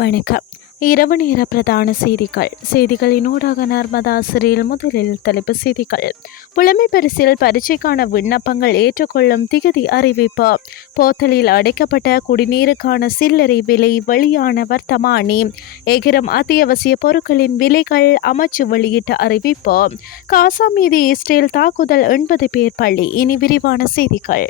வணக்கம். இரவு நேர பிரதான செய்திகள். செய்திகளினூடாக நர்மதா சிறையில் முதலில் தலைப்பு செய்திகள். புலமை பரிசில் பரீட்சைக்கான விண்ணப்பங்கள் ஏற்றுக்கொள்ளும் திகதி அறிவிப்பு. போத்தலில் அடைக்கப்பட்ட குடிநீருக்கான சில்லறை விலை வெளியான வர்த்தமானி. எகிரம் அத்தியாவசிய பொருட்களின் விலைகள் அமைச்சு வெளியிட்ட அறிவிப்பு. காசா மீது இஸ்ரேல் தாக்குதல் எண்பது பேர் பள்ளி இனி விரிவான செய்திகள்.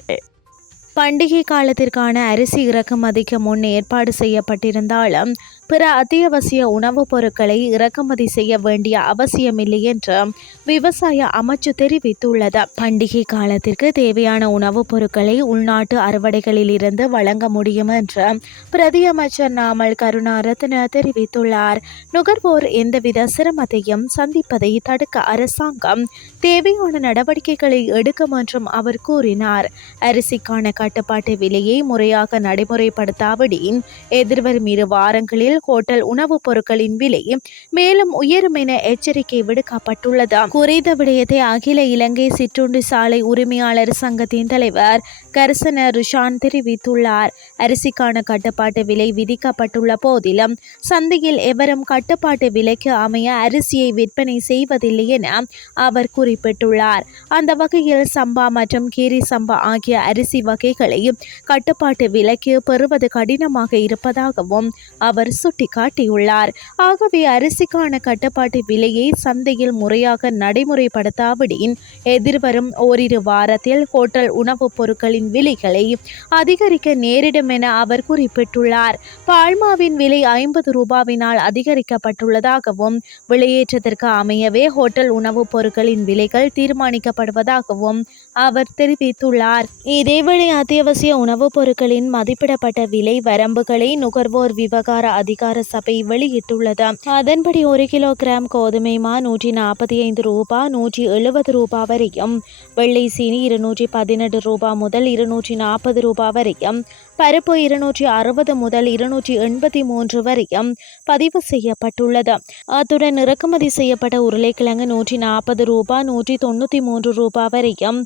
பண்டிகை காலத்திற்கான அரிசி இறக்குமதிக்கு முன் ஏற்பாடு செய்யப்பட்டிருந்தாலும் பிற அத்தியாவசிய உணவுப் பொருட்களை இறக்குமதி செய்ய வேண்டிய அவசியமில்லை என்று விவசாய அமைச்சு தெரிவித்துள்ளது. பண்டிகை காலத்திற்கு தேவையான உணவுப் பொருட்களை உள்நாட்டு அறுவடைகளில் இருந்து வழங்க முடியும் என்று பிரதியமைச்சர் நாமல் கருணாரத்ன தெரிவித்துள்ளார். நுகர்வோர் எந்தவித சிரமத்தையும் சந்திப்பதை தடுக்க அரசாங்கம் தேவையான நடவடிக்கைகளை எடுக்கும் என்றும் அவர் கூறினார். அரிசிக்கான கட்டுப்பாட்டு விலையை முறையாக நடைமுறைப்படுத்தாவிடின் எதிர்வரும் இரு வாரங்களில் ஹோட்டல் உணவுப் பொருட்களின் விலை மேலும் உயரும் என எச்சரிக்கை விடுக்கப்பட்டுள்ளது. குறித்த விடயத்தை அகில இலங்கை சிற்றுண்டி சாலை உரிமையாளர் சங்கத்தின் தலைவர் கர்சன ருஷான் தெரிவித்துள்ளார். அரிசிக்கான கட்டுப்பாட்டு விலை விதிக்கப்பட்டுள்ள போதிலும் சந்தையில் எவரும் கட்டுப்பாட்டு விலைக்கு அமைய அரிசியை விற்பனை செய்வதில்லை என அவர் குறிப்பிட்டுள்ளார். அந்த வகையில் சம்பா மற்றும் கீரி சம்பா ஆகிய அரிசி வகைகளை கட்டுப்பாட்டு விலைக்கு பெறுவது கடினமாக இருப்பதாகவும் அவர் சுட்டிக்காட்டியுள்ளார் ஆகவே அரிசிக்கான கட்டுப்பாட்டு விலையை சந்தையில் முறையாக நடைமுறைப்படுத்தாவிடின் எதிர்வரும் ஓரிரு வாரத்தில் ஹோட்டல் உணவுப் பொருட்களின் விலைகளை அதிகரிக்க நேரிடும் என அவர் குறிப்பிட்டுள்ளார். பால்மாவின் விலை ஐம்பது ரூபாவினால் அதிகரிக்கப்பட்டுள்ளதாகவும் விலையேற்றத்திற்கு அமையவே ஹோட்டல் உணவுப் பொருட்களின் விலைகள் தீர்மானிக்கப்படுவதாகவும் அவர் தெரிவித்துள்ளார். இதேவேளை அத்தியாவசிய உணவுப் பொருட்களின் மதிப்பிடப்பட்ட விலை வரம்புகளை நுகர்வோர் விவகார அதிகார சபை வெளியிட்டுள்ளது. அதன்படி ஒரு கிலோ கிராம் கோதுமை மா நூற்றி நாற்பத்தி ஐந்து ரூபாய் நூற்றி எழுபது ரூபாய் வரையும். வெள்ளை சீனி இருநூற்றி பதினெட்டு ரூபாய் முதல் இருநூற்றி நாற்பது ரூபாய் வரையும். பருப்பு இருநூற்றி அறுபது முதல் இருநூற்றி எண்பத்தி மூன்று வரையும் பதிவு செய்யப்பட்டுள்ளது. அத்துடன் இறக்குமதி செய்யப்பட்ட உருளைக்கிழங்கு நூற்றி நாற்பது ரூபாய் நூற்றி தொண்ணூற்றி மூன்று ரூபாய் வரையும்.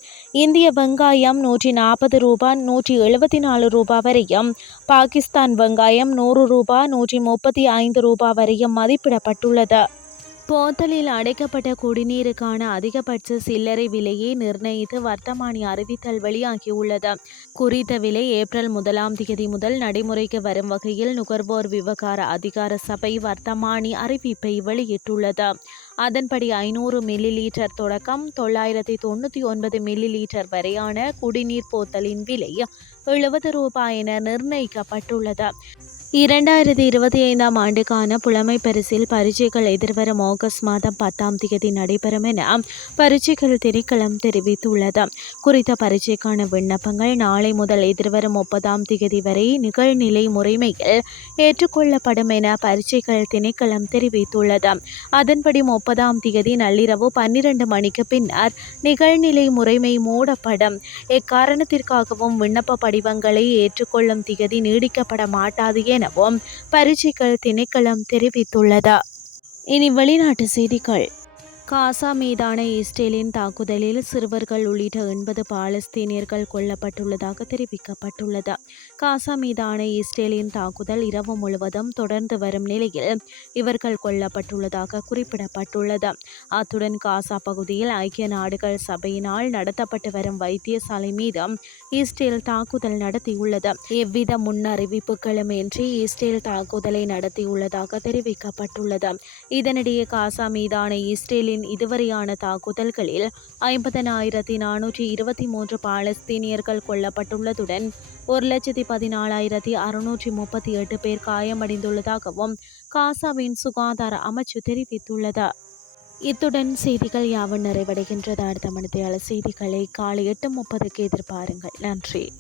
இந்திய வெங்காயம் நூற்றி நாற்பது ரூபாய் நூற்றி எழுபத்தி நாலு ரூபாய் வரையும். பாகிஸ்தான் வெங்காயம் நூறு ரூபாய் நூற்றி முப்பத்தி ஐந்து ரூபாய் வரையும் மதிப்பிடப்பட்டுள்ளது. போத்தலில் அடைக்கப்பட்ட குடிநீருக்கான அதிகபட்ச சில்லறை விலையை நிர்ணயித்து வர்த்தமானி அறிவித்தல் வெளியாகியுள்ளது. குறித்த விலை ஏப்ரல் முதலாம் தேதி முதல் நடைமுறைக்கு வரும் வகையில் நுகர்வோர் விவகார அதிகார சபை வர்த்தமானி அறிவிப்பை வெளியிட்டுள்ளது. அதன்படி ஐநூறு மில்லி லீட்டர் தொடக்கம் தொள்ளாயிரத்தி தொண்ணூற்றி ஒன்பது மில்லி லீட்டர் வரையான குடிநீர் போத்தலின் விலை எழுபது ரூபாய் என நிர்ணயிக்கப்பட்டுள்ளது. இரண்டாயிரத்தி இருபத்தி ஐந்தாம் ஆண்டுக்கான புலமை பரிசில் பரீட்சைகள் எதிர்வரும் ஆகஸ்ட் மாதம் பத்தாம் தேதி நடைபெறும் என பரீட்சைகள் திணைக்களம் தெரிவித்துள்ளது. குறித்த பரீட்சைக்கான விண்ணப்பங்கள் நாளை முதல் எதிர்வரும் முப்பதாம் தேதி வரை நிகழ்நிலை முறைமையில் ஏற்றுக்கொள்ளப்படும் என பரீட்சைகள் திணைக்களம் தெரிவித்துள்ளது. அதன்படி முப்பதாம் தேதி நள்ளிரவு பன்னிரண்டு மணிக்கு பின்னர் நிகழ்நிலை முறைமை மூடப்படும். எக்காரணத்திற்காகவும் விண்ணப்ப படிவங்களை ஏற்றுக்கொள்ளும் திகதி நீடிக்கப்பட மாட்டாது என எனவும் பரீட்சைகள் திணைக்களம் தெரிவித்துள்ளது? இனி வெளிநாட்டு செய்திகள். காசா மீதான இஸ்ரேலின் தாக்குதலில் சிறுவர்கள் உள்ளிட்ட எண்பது பாலஸ்தீனியர்கள் கொல்லப்பட்டுள்ளதாக தெரிவிக்கப்பட்டுள்ளது. காசா மீதான இஸ்ரேலின் தாக்குதல் இரவு முழுவதும் தொடர்ந்து வரும் நிலையில் இவர்கள் கொல்லப்பட்டுள்ளதாக குறிப்பிடப்பட்டுள்ளது. அத்துடன் காசா பகுதியில் ஐக்கிய நாடுகள் சபையினால் நடத்தப்பட்டு வரும் வைத்தியசாலை மீது இஸ்ரேல் தாக்குதல் நடத்தியுள்ளது. எவ்வித முன்னறிவிப்புகளும் இன்றி இஸ்ரேல் தாக்குதலை நடத்தியுள்ளதாக தெரிவிக்கப்பட்டுள்ளது. இதனிடையே காசா மீதான இஸ்ரேலின் இஸ்ரேலின் இதுவரையான தாக்குதல்களில் ஐம்பதனாயிரத்தி நானூற்றி இருபத்தி மூன்று பாலஸ்தீனியர்கள் கொல்லப்பட்டுள்ளதுடன் ஒரு லட்சத்தி பதினாலாயிரத்தி அறுநூற்றி முப்பத்தி எட்டு பேர் காயமடைந்துள்ளதாகவும் காசாவின் சுகாதார அமைச்சு தெரிவித்துள்ளது. இத்துடன் செய்திகள் யாவும் நிறைவடைகின்றது அடுத்த மணித்தையாளர் செய்திகளை காலை எட்டு முப்பதுக்கு எதிர்பாருங்கள். நன்றி.